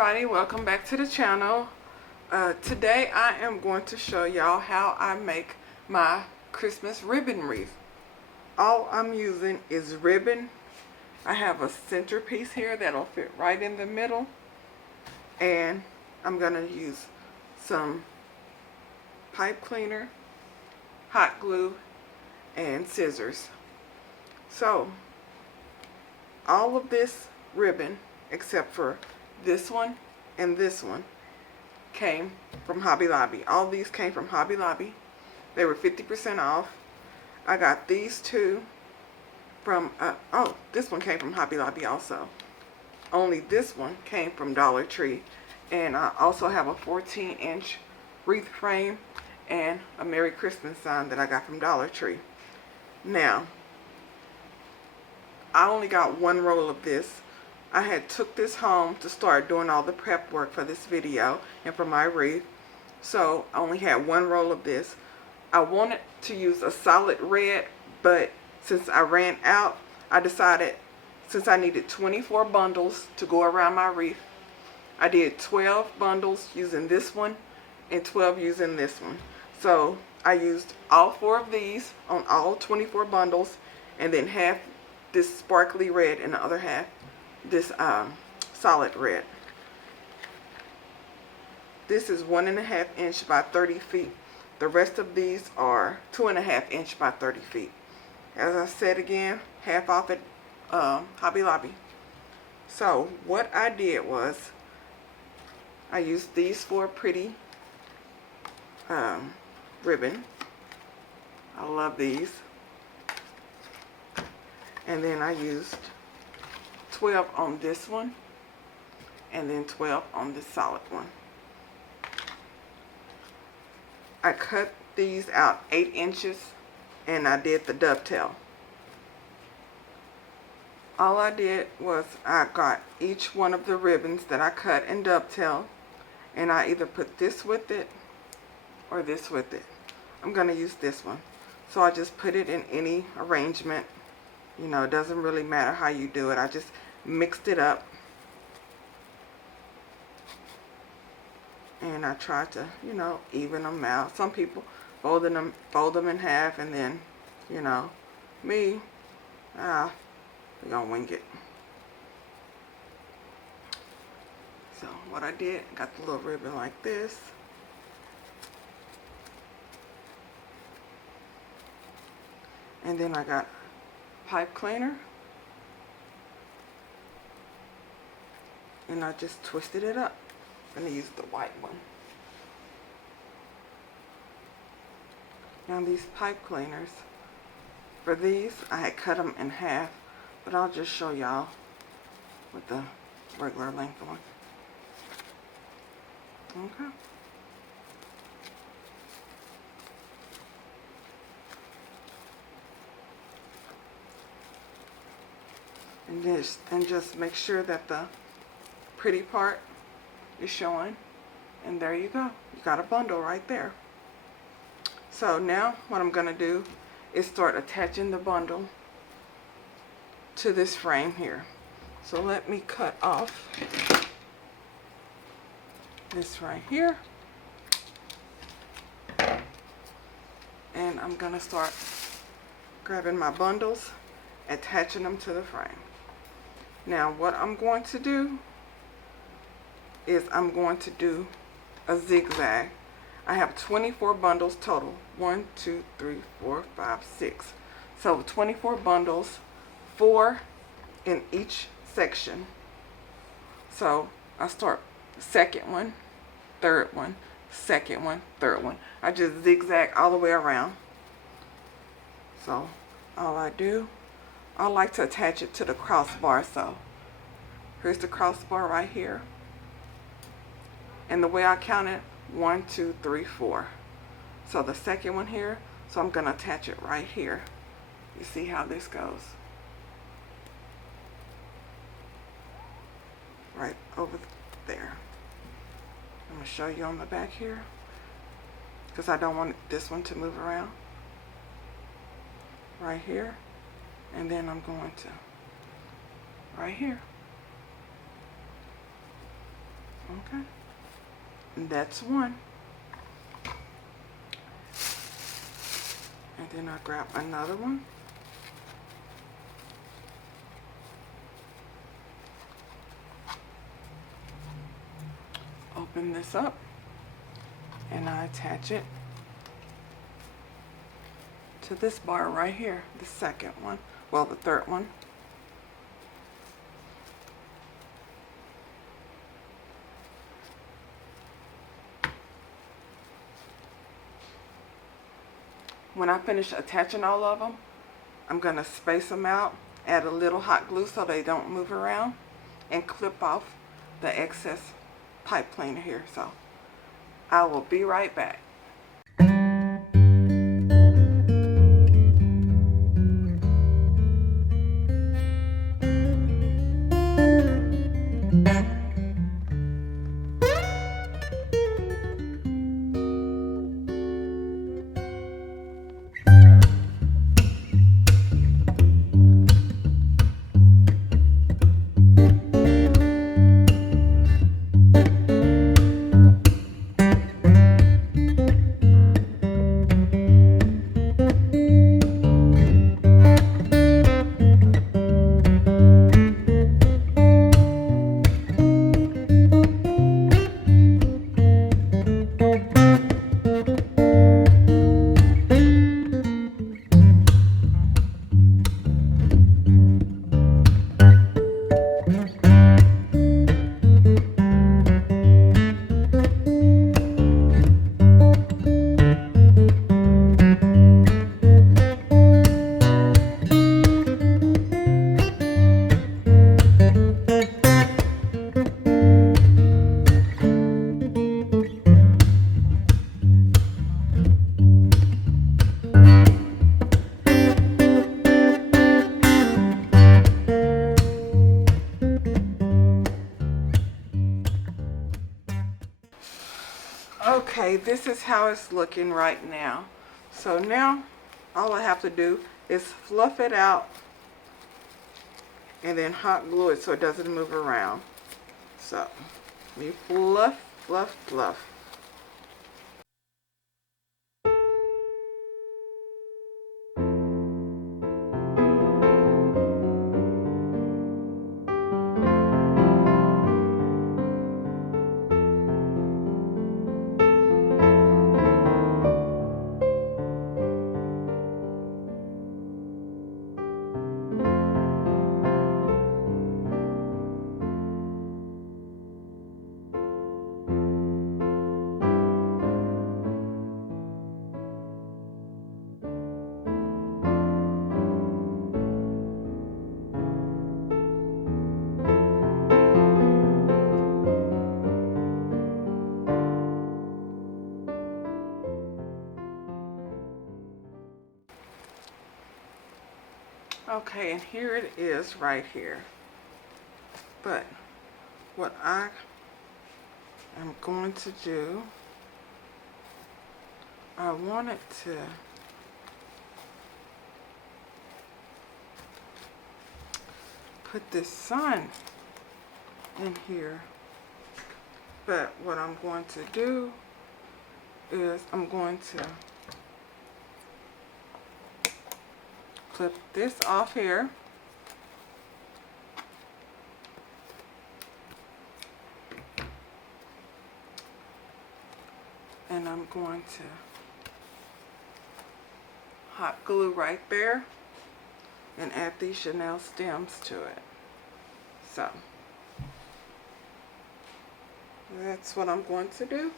everybody, welcome back to the channel. Today I am going to show y'all how I make my Christmas ribbon wreath. All I'm using is ribbon. I have a centerpiece here that'll fit right in the middle, and I'm going to use some pipe cleaner, hot glue, and scissors. So all of this ribbon except for this one and this one came from Hobby Lobby. All these came from Hobby Lobby. They were 50% off. I got these two from, oh, this one came from Hobby Lobby also. Only this one came from Dollar Tree. And I also have a 14-inch wreath frame and a Merry Christmas sign that I got from Dollar Tree. Now, I only got one roll of this. I had took this home to start doing all the prep work for this video and for my wreath. So I only had one roll of this. I wanted to use a solid red, but since I ran out, I decided since I needed 24 bundles to go around my wreath, I did 12 bundles using this one and 12 using this one. So I used all 4 of these on all 24 bundles, and then half this sparkly red and the other half this solid red. This is 1.5 inch by 30 feet. The rest of these are 2.5 inch by 30 feet. As I said again, half off at Hobby Lobby. So what I did was I used these 4 pretty ribbon. I love these. And then I used 12 on this one, and then 12 on this solid one. I cut these out 8 inches, and I did the dovetail. All I did was I got each one of the ribbons that I cut and dovetail, and I either put this with it or this with it. I'm going to use this one. So I just put it in any arrangement. You know, it doesn't really matter how you do it. I just mixed it up, and I tried to, you know, even them out. Some people fold them in half, and then, you know, me, we're gonna wing it. So what I did, got the little ribbon like this, and then I got pipe cleaner, and I just twisted it up. I'm going to use the white one. Now these pipe cleaners, for these I had cut them in half, but I'll just show y'all with the regular length one. Okay. And just make sure that the pretty part is showing, and there you go. You got a bundle right there. So now what I'm going to do is start attaching the bundle to this frame here. So let me cut off this right here, and I'm going to start grabbing my bundles, attaching them to the frame. Now what I'm going to do is I'm going to do a zigzag. I have 24 bundles total. 1, 2, 3, 4, 5, 6. So 24 bundles, 4 in each section. So I start second one, third one, second one, third one. I just zigzag all the way around. So all I do, I like to attach it to the crossbar. So here's the crossbar right here. And the way I count it, 1, 2, 3, 4. So the second one here, so I'm going to attach it right here. You see how this goes? Right over there. I'm going to show you on the back here, because I don't want this one to move around. Right here. And then I'm going to right here. Okay, and that's one. And then I grab another one. Open this up and I attach it to this bar right here, the second one, well, the third one. When I finish attaching all of them, I'm going to space them out, add a little hot glue so they don't move around, and clip off the excess pipe cleaner here. So I will be right back. Okay, this is how it's looking right now. So now all I have to do is fluff it out and then hot glue it so it doesn't move around. So we fluff, fluff, fluff. Okay, and here it is right here. But what I am going to do, I wanted to put this sun in here. But what I'm going to do is I'm going to clip this off here. And I'm going to hot glue right there and add these Chanel stems to it. So that's what I'm going to do.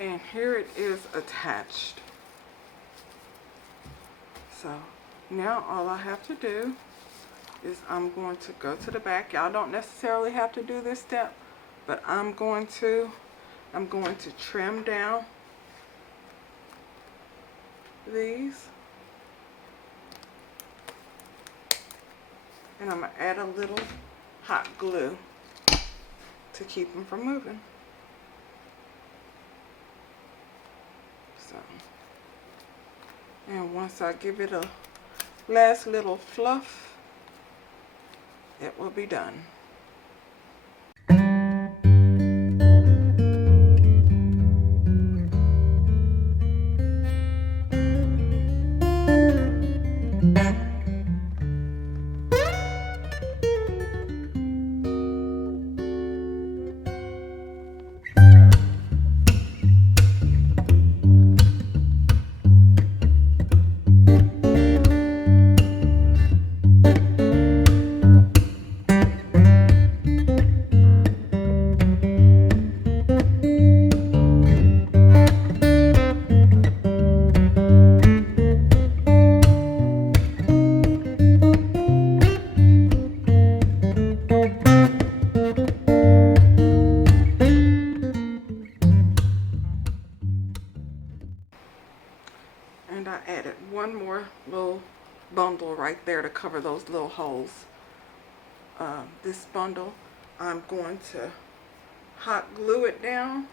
And here it is attached. So now all I have to do is I'm going to go to the back. Y'all don't necessarily have to do this step, but I'm going to trim down these. And I'm going to add a little hot glue to keep them from moving. So, and once I give it a last little fluff, it will be done. And I added one more little bundle right there to cover those little holes. This bundle, I'm going to hot glue it down.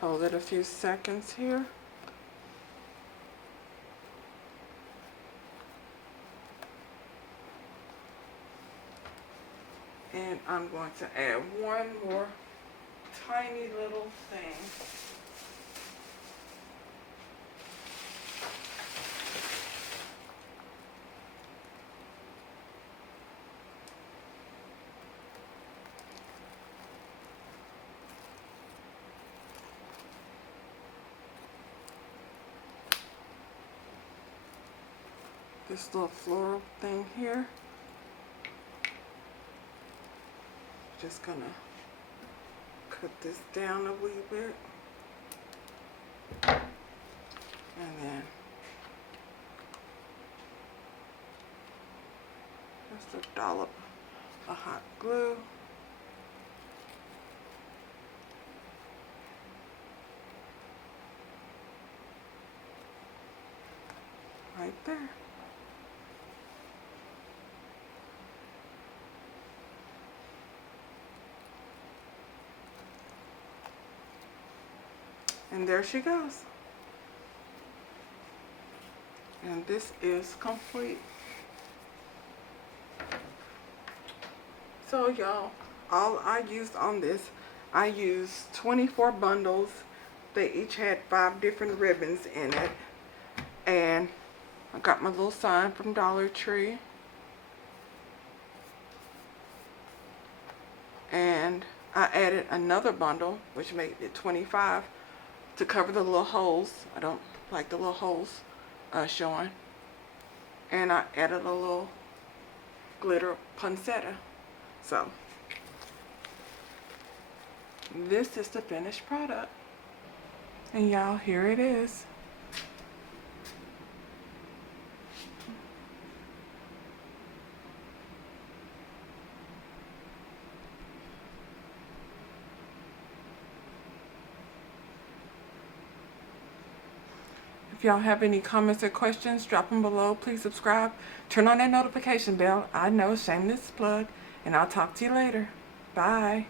Hold it a few seconds here. And I'm going to add one more tiny little thing. This little floral thing here. Just gonna cut this down a wee bit. And then just a dollop of hot glue. Right there. And there she goes. And this is complete. So y'all, all I used on this, I used 24 bundles. They each had 5 different ribbons in it. And I got my little sign from Dollar Tree. And I added another bundle, which made it 25, to cover the little holes. I don't like the little holes showing. And I added a little glitter poinsettia. So this is the finished product. And y'all, here it is. If y'all have any comments or questions, drop them below. Please subscribe. Turn on that notification bell. I know, shameless plug. And I'll talk to you later. Bye.